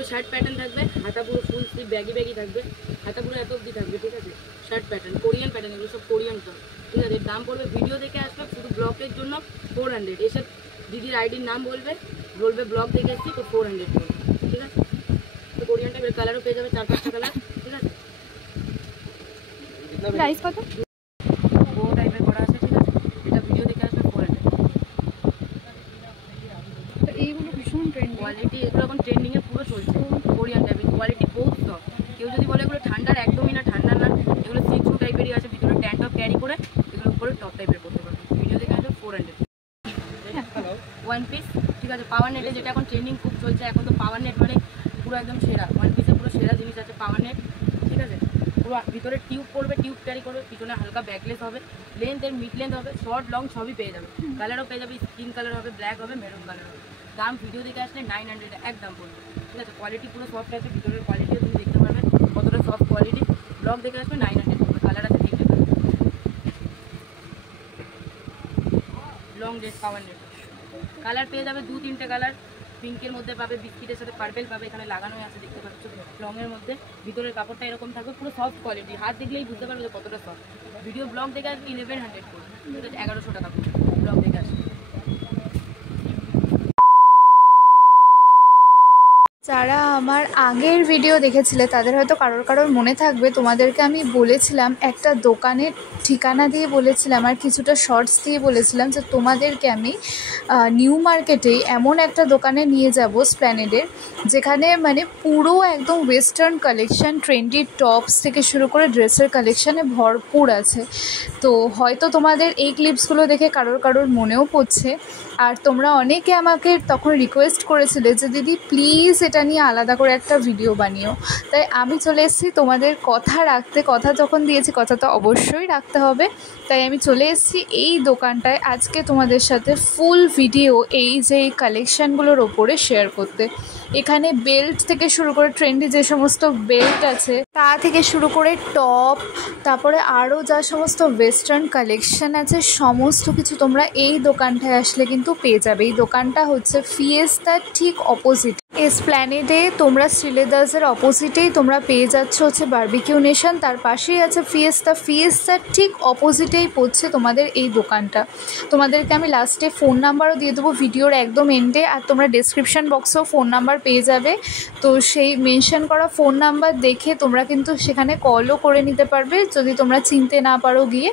পুরো shirt pattern থাকবে, হাতা পুরো ফুল স্লিভ ব্যাগি ব্যাগি থাকবে, হাতা পুরো এত অবধি থাকবে, ঠিক আছে। শার্ট প্যাটার্ন কোরিয়ান প্যাটার্ন, এগুলো সব কোরিয়ান টপ, ঠিক আছে। দাম পড়বে ভিডিও দেখে আসবে শুধু ব্লকের জন্য 400। এসে দিদির আইডির নাম বলবে, ব্লগ দেখে এসেছি তো 400 পড়বে, ঠিক আছে। তো কোরিয়ান টাইপের কালারও পেয়ে যাবে 4-5টা কালার, ঠিক আছে। প্রাইস কত? বো টাইপের করা আছে, ঠিক আছে। এটা ভিডিও দেখে আসবে 400। তো এইগুলো ভীষণ ট্রেন্ডিং কোয়ালিটি, এগুলো এখন ট্রেন্ডিংয়ে পুরো চলছে কোরিয়ান টাইপের। কোয়ালিটি বহুত টপ। কেউ যদি বলে এগুলো ঠান্ডার, একদমই না, ঠান্ডা না। এগুলো সিক্সু টাইপেরই আছে, ভিতরে ট্যান টপ ক্যারি করে এগুলো উপরে টপ টাইপের করতে পারবে। ভিডিও দেখে আসবে 400। ওয়ান পিস, ঠিক আছে। পাওয়ার নেটে যেটা এখন ট্রেন্ডিং খুব চলছে, এখন তো পাওয়ার নেট মানে পুরো একদম সেরা। ওয়ান পিসের পুরো সেরা জিনিস আছে পাওয়ার নেট, ঠিক আছে। পুরো ভিতরে টিউব পড়বে, টিউব ক্যারি করবে, পিছনে হালকা ব্যাকলেস হবে, লেন্থ এর মিড লেন্থ হবে, শর্ট লং সবই পেয়ে যাবে। কালারও পেয়ে যাবে, স্কিন কালার হবে, ব্ল্যাক হবে, মেরুন কালার হবে। দাম ভিডিও দেখে আসলে 900 একদম পড়বে, ঠিক আছে। কোয়ালিটি পুরো সফট আছে, ভিতরের কোয়ালিটিও তুমি দেখতে পারবে কতটা সফট কোয়ালিটি। ব্লগ দেখে আসবে 900 পড়বে। কালার আছে 3টে কালার, লং ড্রেস পাওয়ার নেট। কালার পেয়ে যাবে 2-3টে কালার। পিঙ্কের মধ্যে পাবে, বিস্কিটের সাথে পার্পেল পাবে, এখানে লাগানোই আছে দেখতে পাচ্ছ। লংয়ের মধ্যে ভিতরের কাপড়টা এরকম থাকবে, পুরো সফট কোয়ালিটি। হাত দেখলেই বুঝতে পারবে যে কতটা সফট। ভিডিও ব্লগ দেখে আসবে 1100 পড়বে, ঠিক আছে। 1100 টাকা পড়বে ব্লগ দেখে আসবে। যারা আমার আগের ভিডিও দেখেছিলে তাদের হয়তো কারোর মনে থাকবে, তোমাদেরকে আমি বলেছিলাম একটা দোকানের ঠিকানা দিয়ে বলেছিলাম আর কিছুটা শর্টস দিয়ে বলেছিলাম যে তোমাদেরকে আমি নিউ মার্কেটে এমন একটা দোকানে নিয়ে যাব স্প্ল্যানেডের, যেখানে মানে পুরো একদম ওয়েস্টার্ন কালেকশন, ট্রেন্ডি টপস থেকে শুরু করে ড্রেসের কালেকশানে ভরপুর আছে। তো হয়তো তোমাদের এই ক্লিপসগুলো দেখে কারোর মনেও পড়ছে। আর তোমরা অনেকে আমাকে তখন রিকোয়েস্ট করেছিলে যে দিদি প্লিজ এটা নিয়ে আলাদা করে একটা ভিডিও বানিও। তাই আমি চলে এসেছি তোমাদের কথা রাখতে। কথা যখন দিয়েছি কথা তো অবশ্যই রাখতে হবে। তাই আমি চলে এসেছি এই দোকানটায় আজকে তোমাদের সাথে ফুল ভিডিও এই যে কালেকশানগুলোর ওপরে শেয়ার করতে। এখানে বেল্ট থেকে শুরু করে ট্রেন্ডি যে সমস্ত বেল্ট আছে তা থেকে শুরু করে টপ, তারপরে আরও যা সমস্ত ওয়েস্টার্ন কালেকশান আছে সমস্ত কিছু তোমরা এই দোকানটায় আসলে কিন্তু পেয়ে যাবে। এই দোকানটা হচ্ছে ফিয়েস্তার ঠিক অপোজিট এসপ্ল্যানেডে। তোমরা শ্রীলেদার্সের অপোজিটেই তোমরা পেয়ে যাচ্ছ হচ্ছে বারবিকিউ নেশন, তার পাশেই আছে ফিয়েস্তার ঠিক অপোজিটেই পড়ছে তোমাদের এই দোকানটা। তোমাদেরকে আমি লাস্টে ফোন নাম্বারও দিয়ে দেবো ভিডিওর একদম এন্ডে, আর তোমরা ডেসক্রিপশন বক্সেও ফোন নাম্বার পেয়ে যাবে। তো সেই মেনশন করা ফোন নাম্বার দেখে তোমরা কিন্তু সেখানে কলও করে নিতে পারবে যদি তোমরা চিনতে না পারো গিয়ে।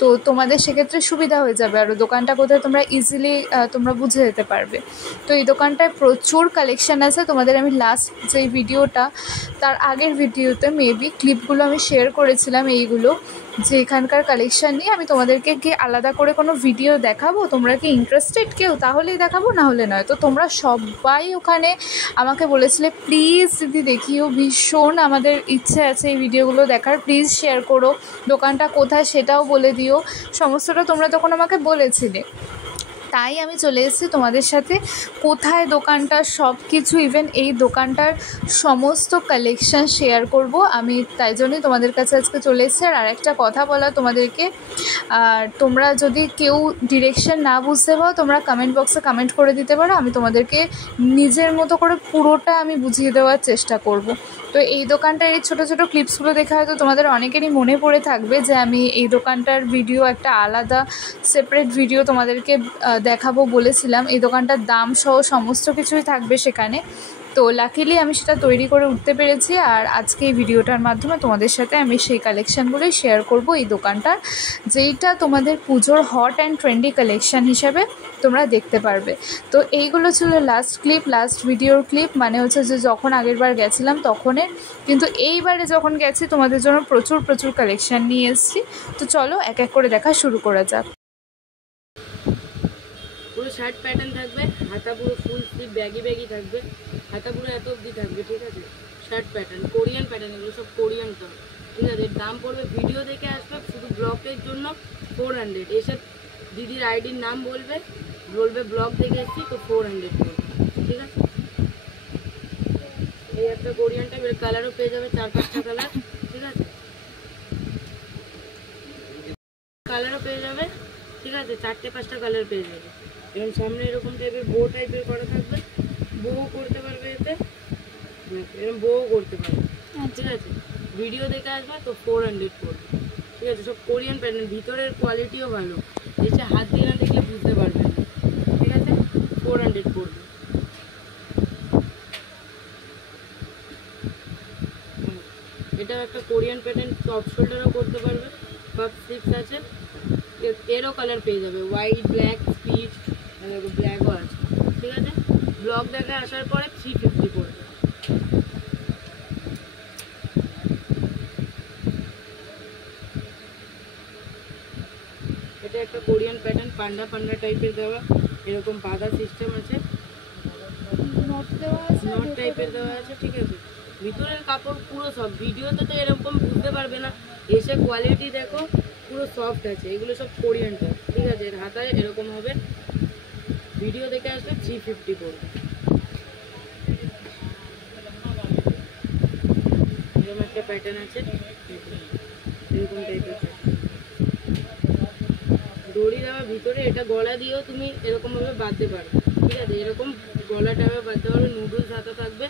তো তোমাদের সেক্ষেত্রে সুবিধা হয়ে যাবে, আর দোকানটা কোথায় তোমরা ইজিলি তোমরা বুঝে যেতে পারবে। তো এই দোকানটায় প্রচুর কালেকশান আছে। তোমাদের আমি লাস্ট যেই ভিডিওটা, তার আগের ভিডিওতে মেবি ক্লিপগুলো আমি শেয়ার করেছিলাম এইগুলো, যে এখানকার কালেকশান নিয়ে আমি তোমাদেরকে কি আলাদা করে কোনো ভিডিও দেখাবো। তোমরা কি ইন্টারেস্টেড কেউ, তাহলেই দেখাবো, না হলে নয়। তো তোমরা সবাই ওখানে আমাকে বলেছিলে প্লিজ দিদি দেখিও, ভীষণ আমাদের ইচ্ছে আছে এই ভিডিওগুলো দেখার, প্লিজ শেয়ার করো, দোকানটা কোথায় সেটাও বলে দিও। সমস্তটা তোমরা তখন আমাকে বলেছিলে। তাই আমি চলে এসেছি তোমাদের সাথে কোথায় দোকানটা, সব কিছু, ইভেন এই দোকানটার সমস্ত কালেকশান শেয়ার করব আমি। তাই জন্যই তোমাদের কাছে আজকে চলে এসেছি। আর আরেকটা কথা বলা তোমাদেরকে, আর তোমরা যদি কেউ ডিরেকশন না বুঝতে পারো তোমরা কমেন্ট বক্সে কমেন্ট করে দিতে পারো, আমি তোমাদেরকে নিজের মতো করে পুরোটা আমি বুঝিয়ে দেওয়ার চেষ্টা করব। তো এই দোকানটার এই ছোটো ছোটো ক্লিপসগুলো দেখে হয়তো তোমাদের অনেকেরই মনে পড়ে থাকবে যে আমি এই দোকানটার ভিডিও একটা আলাদা সেপারেট ভিডিও তোমাদেরকে দেখাবো বলেছিলাম। এই দোকানটার দাম সহ সমস্ত কিছুই থাকবে সেখানে। তো লাকিলি আমি সেটা তৈরি করে উঠতে পেরেছি, আর আজকে এই ভিডিওটার মাধ্যমে তোমাদের সাথে আমি সেই কালেকশানগুলোই শেয়ার করব এই দোকানটার, যেইটা তোমাদের পুজোর হট অ্যান্ড ট্রেন্ডি কালেকশান হিসেবে তোমরা দেখতে পারবে। তো এইগুলো ছিল লাস্ট ক্লিপ, লাস্ট ভিডিওর ক্লিপ, মানে হচ্ছে যে যখন আগেরবার গেছিলাম তখনের। কিন্তু এইবারে যখন গেছি তোমাদের জন্য প্রচুর কালেকশান নিয়ে এসেছি। তো চলো এক এক করে দেখা শুরু করা যাক। পুরো শার্ট প্যাটার্ন থাকবে, হাতা পুরো ফুল স্লিভ ব্যাগি ব্যাগি থাকবে, হাতা পুরো এত অবধি থাকবে, ঠিক আছে। শার্ট প্যাটার্ন কোরিয়ান প্যাটার্ন, এগুলো সব কোরিয়ান টপ, ঠিক আছে। দাম পড়বে ভিডিও দেখে আসবে শুধু ব্লগের জন্য 400। এসে দিদির আইডির নাম বলবে ব্লগ দেখে এসেছি তো 400 পড়বে, ঠিক আছে। এই একটা কোরিয়ান টাইপের কালারও পেয়ে যাবে 4-5টা কালার, ঠিক আছে। কালারও পেয়ে যাবে, ঠিক আছে। 4-5টা কালার পেয়ে যাবে। এবং সামনে এরকম টাইপের বো টাইপের করা থাকবে, বো করতে পারবে এতে, এরকম বউ করতে পারবে, আচ্ছা ঠিক আছে। ভিডিও দেখে আসবে তো 400 পড়বে, ঠিক আছে। সব কোরিয়ান প্যাটার্ন, ভিতরের কোয়ালিটিও ভালো, এসে হাত দিয়ে না দেখলে বুঝতে পারবে না, ঠিক আছে। 400 পড়বে। এটাও একটা কোরিয়ান প্যাটার্ন, টপ শোল্ডারও করতে পারবে, পাফ স্লিভস আছে, এরও কালার পেয়ে যাবে, হোয়াইট, ব্ল্যাক, পিচ, ব্ল্যাকও আছে, ঠিক আছে। ব্লক দেখে আসার পরে 350 পড়বে। এটা একটা কোরিয়ান প্যাটার্ন, পান্ডা পান্ডা টাইপের দেওয়া, এরকম বাঁধা সিস্টেম আছে, নট দেওয়া আছে, নট টাইপের দেওয়া আছে, ঠিক আছে। ভিতরের কাপড় পুরো সব, ভিডিওতে তো এরকম বুঝতে পারবে না, এসে কোয়ালিটি দেখো পুরো সফট আছে, এগুলো সব কোরিয়ান টপ, ঠিক আছে। এর হাতায় এরকম হবে, ভিডিও দেখে আসলে 350 পড়বে। এরকম একটা প্যাটার্ন আছে, এরকম টাইপের প্যাটার্ন, দড়ি দেওয়া ভিতরে, এটা গলা দিয়েও তুমি এরকম ভাবে বাঁধতে পারো, ঠিক আছে। এরকম গলাটা বাঁধতে পারবে, নুডলস হাতা থাকবে,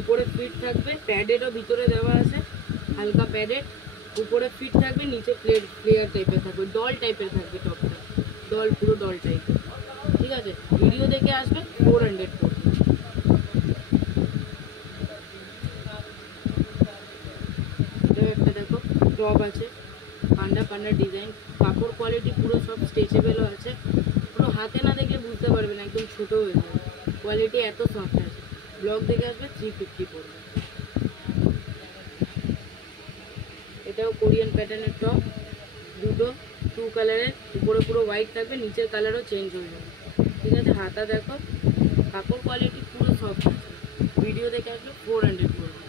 উপরে ফিট থাকবে, প্যাডেডও ভিতরে দেওয়া আছে, হালকা প্যাডেড, উপরে ফিট থাকবে, নিচে প্লেয়ার টাইপের থাকবে, ডল টাইপের থাকবে টপটা, ডল, পুরো ডল টাইপের, ঠিক আছে। ভিডিও দেখে আসবে 400 পড়বে। এটাও একটা দেখো টপ আছে, পান্ডা পান্ডা ডিজাইন, কাপড় কোয়ালিটি পুরো সব স্ট্রেচেবেলও আছে, পুরো হাতে না দেখলে বুঝতে পারবে না, একদম ছোটো হয়ে যাবে, কোয়ালিটি এত সফট আছে। ব্লক দেখে আসবে 350 পড়বে। এটাও কোরিয়ান প্যাটার্নের টপ, দুটো 2 কালারের, উপরে পুরো হোয়াইট থাকবে, নিচের কালারও চেঞ্জ হয়ে যাবে, ঠিক আছে। হাতা দেখো, কাপড় কোয়ালিটি পুরো সফট আছে, ভিডিও দেখে আসবে 400 পড়বে।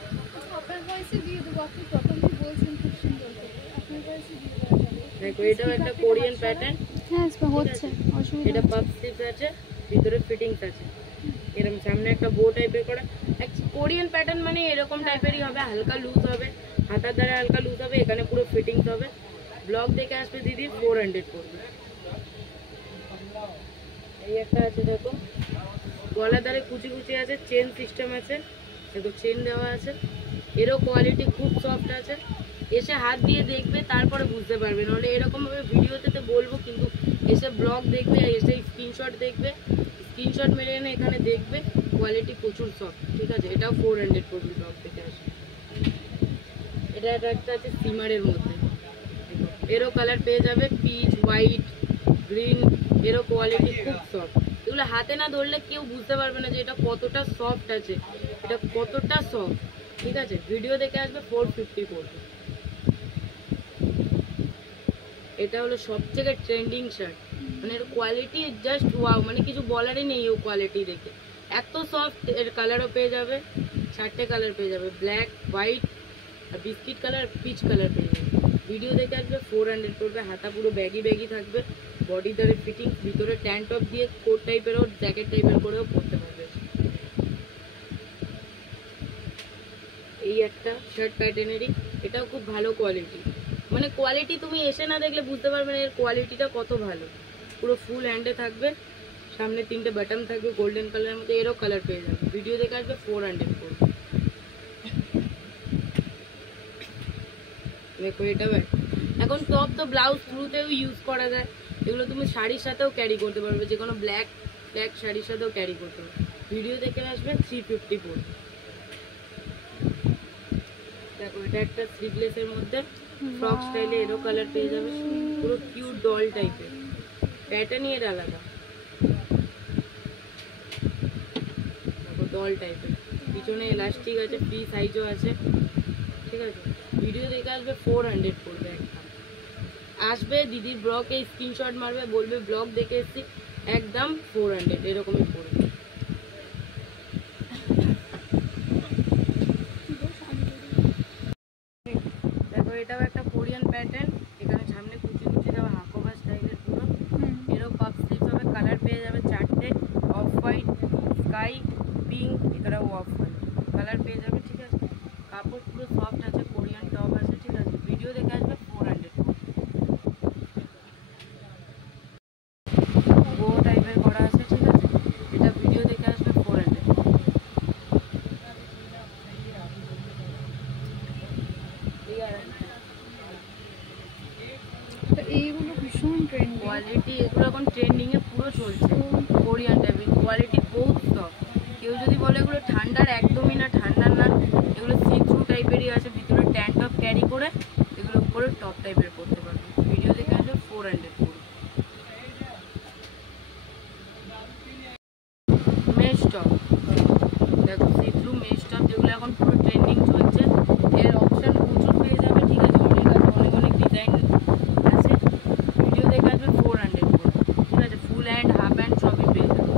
আপনার ভয়েসে দিয়ে দেবো, আপনি প্রথমেই বলছেন খুব সুন্দর করে, আপনার ভয়েসে দিয়ে দেওয়া যাবে। দেখো এটাও একটা কোরিয়ান প্যাটার্ন, হ্যাঁ হচ্ছে, অসুবিধা এটা পাফ স্লিভস আছে, ভিতরে ফিটিংস আছে, এরকম সামনে একটা বো টাইপের করা। কোরিয়ান প্যাটার্ন মানে এরকম টাইপেরই হবে, হালকা লুজ হবে, হাতার দ্বারা হালকা লুজ হবে, এখানে পুরো ফিটিংস হবে। ব্লক দেখে আসবে দিদি 400 পড়বে। এই একটা আছে দেখো, গলা দ্বারে কুচি কুচি আছে, চেন সিস্টেম আছে, দেখো চেন দেওয়া আছে, এরও কোয়ালিটি খুব সফট আছে, এসে হাত দিয়ে দেখবে তারপরে বুঝতে পারবে, নাহলে এরকমভাবে ভিডিওতে তো বলবো, কিন্তু এসে ব্লগ দেখবে, এসে স্ক্রিনশট দেখবে, স্ক্রিনশট মেরে এনে এখানে দেখবে, কোয়ালিটি প্রচুর সফট, ঠিক আছে। এটাও 400 পড়বে ব্লগ থেকে আসে। এটা একটা আছে সিমারের মধ্যে, এরও কালার পেয়ে যাবে, পিচ, হোয়াইট, গ্রিন, এরও কোয়ালিটি খুব সফট, এগুলো হাতে না ধরলে কেউ বুঝতে পারবে না যে এটা কতটা সফট আছে, এটা কতটা সফট, ঠিক আছে। ভিডিও দেখে আসবে 450 পড়বে। এটা হলো সবথেকে ট্রেন্ডিং শার্ট, মানে এর কোয়ালিটি জাস্ট ওয়াও, মানে কিছু বলারই নেই ও কোয়ালিটি দেখে, এত সফট। এর কালারও পেয়ে যাবে, 4টে কালার পেয়ে যাবে, ব্ল্যাক, হোয়াইট, আর বিস্কিট কালার, পিচ কালার পেয়ে যাবে। ভিডিও দেখে আসবে 400 পড়বে। হাতা পুরো ব্যাগি ব্যাগি থাকবে, বডি ধরে ফিটিং, ভিতরে ট্যান টপ দিয়ে কোট টাইপেরও জ্যাকেট টাইপের করেও পরতে পারবে। এই একটা শার্ট প্যাটার্নেরই, এটাও খুব ভালো কোয়ালিটি, মানে কোয়ালিটি তুমি এসে না দেখলে বুঝতে পারবে না এর কোয়ালিটিটা কত ভালো। পুরো ফুল হ্যান্ডে থাকবে, সামনে 3টে বাটন থাকবে গোল্ডেন কালারের মধ্যে, এরও কালার পেয়ে যাবে। ভিডিও দেখে আসবে 400 পড়বে। দেখো এটাও এখন টপ তো ব্লাউজ থ্রুতেও ইউজ করা যায়, এগুলো তুমি শাড়ির সাথেও ক্যারি করতে পারবে, যে কোনো ব্ল্যাক শাড়ির সাথেও ক্যারি করতে পারবে। ভিডিও দেখে আসবে 350 পড়বে। দেখো এটা একটা স্লিভলেসের মধ্যে ফ্রক স্টাইলে, এরও কালার পেয়ে যাবে, পুরো কিউট ডল টাইপের, প্যাটার্নই এর আলাদা, দেখো ডল টাইপের, পিছনে এলাস্টিক আছে, ফ্রি সাইজও আছে, ঠিক আছে। ভিডিও দেখে আসবে 400 পড়বে। একটা আসবে দিদির ব্লগে স্ক্রিনশট মারবে, বলবে ব্লগ দেখে এসেছি, একদম 400 এরকমই পড়বে। দেখো এটাও একটা কোরিয়ান প্যাটার্ন, এখানে সামনে কুচি কুচি দেওয়া হাকোবা স্টাইলের পুরো, এরও পাফ স্লিভস হবে, কালার পেয়ে যাবে 4টে, অফ হোয়াইট, স্কাই, পিঙ্ক, এটাও অফ হোয়াইট কালার পেয়ে যাবে, ঠিক আছে। কাপড় পুরো সফট আছে, কোরিয়ান টপ আছে, ঠিক আছে। ভিডিও দেখে আসবে 400। গো টাইপের করা আছে, ঠিক আছে, এটা ভিডিও দেখে আসবে 400। এগুলো এখন ট্রেন্ডিংয়ে পুরো চলছে। কোরিয়ান টাইপের কোয়ালিটি বহুত সফট। কেউ যদি বলে এগুলো ঠান্ডার একদমই না, ঠান্ডার না, এগুলো সি থ্রু টাইপেরই আছে, ভিতরে ট্যান টপ ক্যারি করে এগুলো উপরে টপ টাইপের করতে পারবে। ভিডিও দেখে আসবে 400 পুরো। মেশ টপ দেখো, সি থ্রু মেশ টপ যেগুলো এখন পুরো ট্রেন্ডিং চলছে। এর অপশান প্রচুর পেয়ে যাবে, ঠিক আছে, অনেক আছে, অনেক ডিজাইন আছে। ভিডিও দেখে আসবে 400 পুরো, ঠিক আছে, ফুল হ্যান্ড হাফ হ্যান্ড সবই পেয়ে যাবে।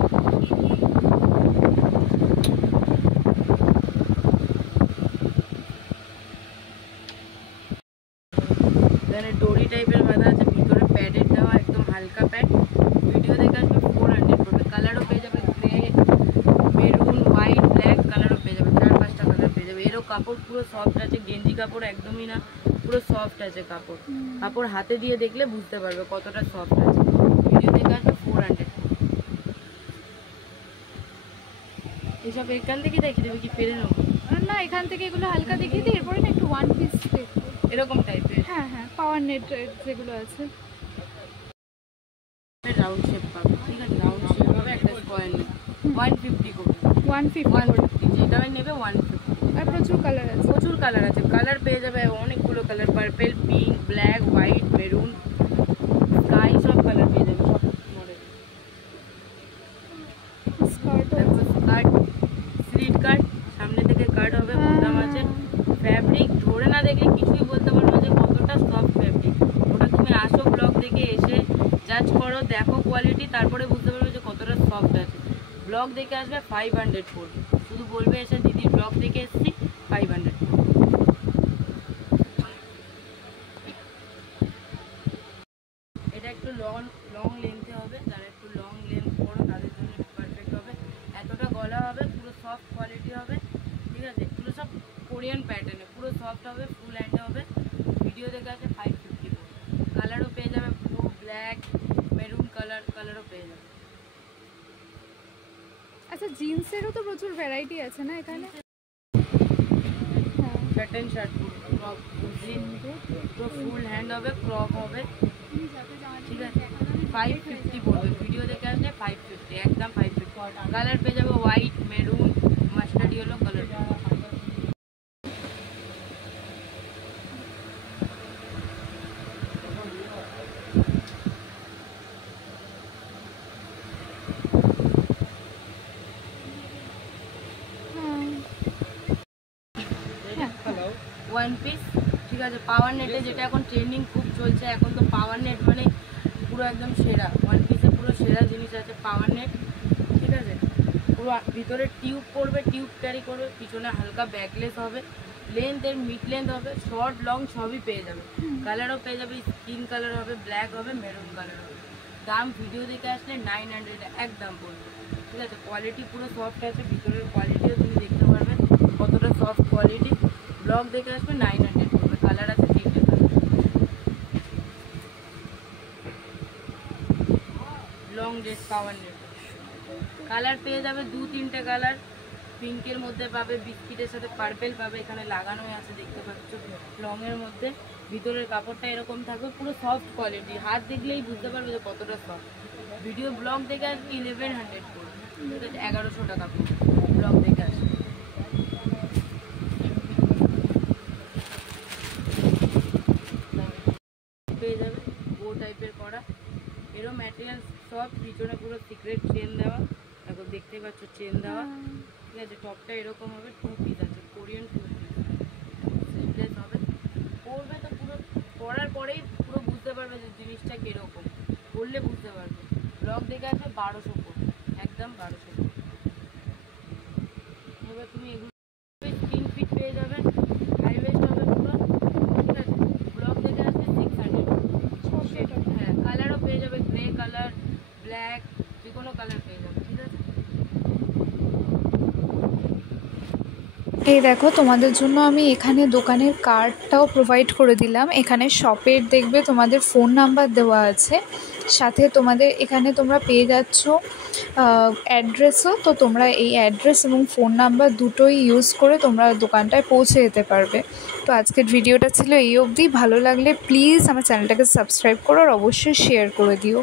এখানে ডোরি টাইপের বাঁধা আছে, ভিতরে প্যাডের দেওয়া, একদম হালকা প্যাড। ভিডিও দেখে আসবে 400 পড়বে। কালারও পেয়ে যাবে গ্রে, মেরুন, হোয়াইট, ব্ল্যাক কালারও পেয়ে যাবে, 4-5টা কালার পেয়ে যাবে। এরও কাপড় পুরো সফট আছে, গেঞ্জি কাপড় একদমই না, পুরো সফট আছে কাপড়। কাপড় হাতে দিয়ে দেখলে বুঝতে পারবে কতটা সফট আছে। ভিডিও দেখে আসবে 400। এসব এখান থেকে দেখিয়ে দেবে কি পেরে নেবো না, এখান থেকে এগুলো হালকা দেখিয়ে দিই, এরপরে না একটু ওয়ান পিস দেখবো এরকম টাইপের। হ্যাঁ হ্যাঁ, পাওয়ার নেট যেগুলো আছে রাউন্ড শেপ পাবে, ঠিক আছে, রাউন্ড শেপ হবে, একটা স্কোয়ার নেবে 150 করে। 150 যেটাই নেবে 150। আর প্রচুর কালার আছে। প্রচুর কালার আছে, কালার পেয়ে যাবে অনেকগুলো colour, purple, pink, black, white, maroon, sky, সব কালার পেয়ে যাবে, সব মডেল। স্কার্ট দেখো স্কার্ট, স্লিট কাট, সামনে থেকে কাট হবে, বোতাম আছে। ফ্যাব্রিক ধরে না দেখলে কিছুই বলতে পারবে যে কতটা সফট ফ্যাব্রিক। ওটা তুমি আসো ব্লগ দেখে এসে জাজ করো, দেখো কোয়ালিটি, তারপরে বুঝতে পারবে যে কতটা সফট আছে। ব্লগ দেখে আসবে 500 পড়বে, শুধু বলবে এসে দিদি ব্লগ দেখে এসেছি 500। এটা একটু লং লেন্থে হবে, যারা একটু লং লেন্থ করো তাদের জন্য পারফেক্ট হবে। এতটা গলা হবে, পুরো সফট কোয়ালিটি হবে, ঠিক আছে, এগুলো সব কোরিয়ান প্যাটার্নে, পুরো সফট হবে, ফুল হ্যান্ড হবে। ভিডিও দেখে আছে 550 পড়বে। কালারও পেয়ে যাবে ব্লু, ব্ল্যাক, মেরুন কালারও পেয়ে যাবে। আচ্ছা, জিন্সেরও তো প্রচুর ভ্যারাইটি আছে না এখানে? প্যাটার্ন শার্ট ক্রপ, পুরো ফুল হ্যান্ড হবে, ক্রপ হবে, ঠিক আছে, 550 পড়বে। ভিডিও দেখে আসলে 550, একদম 550। কালার পেয়ে যাবে white, maroon, mustard yellow colour. One piece, ঠিক আছে, পাওয়ার নেটে যেটা এখন ট্রেন্ডিং খুব চলছে, এখন তো পাওয়ার নেট মানে পুরো একদম সেরা। ওয়ান পিসে পুরো সেরা জিনিস আছে পাওয়ার নেট, ঠিক আছে, পুরো ভিতরে টিউব পড়বে, টিউব ক্যারি করবে, পিছনে হালকা ব্যাকলেস হবে, লেন্থ এর মিড লেন্থ হবে, শর্ট লং সবই পেয়ে যাবে। কালারও পেয়ে যাবে, স্কিন কালার হবে, ব্ল্যাক হবে, মেরুন কালার হবে। দাম ভিডিও দেখে আসলে 900 একদম পড়বে, ঠিক আছে। কোয়ালিটি পুরো সফট আছে, ভিতরের কোয়ালিটিও তুমি দেখতে পারবে কতটা সফট কোয়ালিটি। ব্লগ দেখে আসবে 900 পড়বে। কালার আছে 3টে কালার, লং ড্রেস পাওয়ার নেট। কালার পেয়ে যাবে 2-3টে কালার, পিঙ্কের মধ্যে পাবে, বিস্কিটের সাথে পার্পেল পাবে, এখানে লাগানোই আছে দেখতে পাচ্ছ, লং এর মধ্যে। ভিতরের কাপড়টা এরকম থাকবে, পুরো সফট কোয়ালিটি, হাত দেখলেই বুঝতে পারবে যে কতটা সফট। ভিডিও ব্লগ দেখে আসবে 1100 পড়বে, ঠিক আছে, 1100 টাকা পড়বে ব্লগ দেখে আসবে। পেয়ে যাবে বো টাইপের করা, এরও ম্যাটেরিয়াল সব, পিছনে পুরো সিক্রেট চেন দেওয়া, দেখো দেখতে পাচ্ছ চেন দেওয়া, ঠিক আছে। টপটা এরকম হবে, 2 পিস আছে, কোরিয়ান 2 পিস, স্লিভলেস হবে। পরবে তো পুরো, পরার পরেই পুরো বুঝতে পারবে যে জিনিসটা কীরকম, পরলে বুঝতে পারবে। ব্লগ দেখে আছে 1200 পড়বে, একদম 1200 পড়বে। এবার তুমি এগুলো 3 ফিট পেয়ে যাবে, হাই ওয়েস্ট হবে পুরো, ঠিক আছে। ব্লগ দেখে আসবে 600। হ্যাঁ, কালারও পেয়ে যাবে, গ্রে কালার, ব্ল্যাক, যে কোনো কালার পেয়ে যাবে, ঠিক আছে। এই দেখো, তোমাদের জন্য আমি এখানে দোকানের কার্ডটাও প্রোভাইড করে দিলাম। এখানে শপের দেখবে তোমাদের ফোন নাম্বার দেওয়া আছে, সাথে তোমাদের এখানে তোমরা পেয়ে যাচ্ছ অ্যাড্রেসও। তো তোমরা এই অ্যাড্রেস এবং ফোন নাম্বার দুটোই ইউজ করে তোমরা দোকানটায় পৌঁছে যেতে পারবে। তো আজকের ভিডিওটা ছিল এই অবধি। ভালো লাগলে প্লিজ আমার চ্যানেলটাকে সাবস্ক্রাইব করো আর অবশ্যই শেয়ার করে দিও।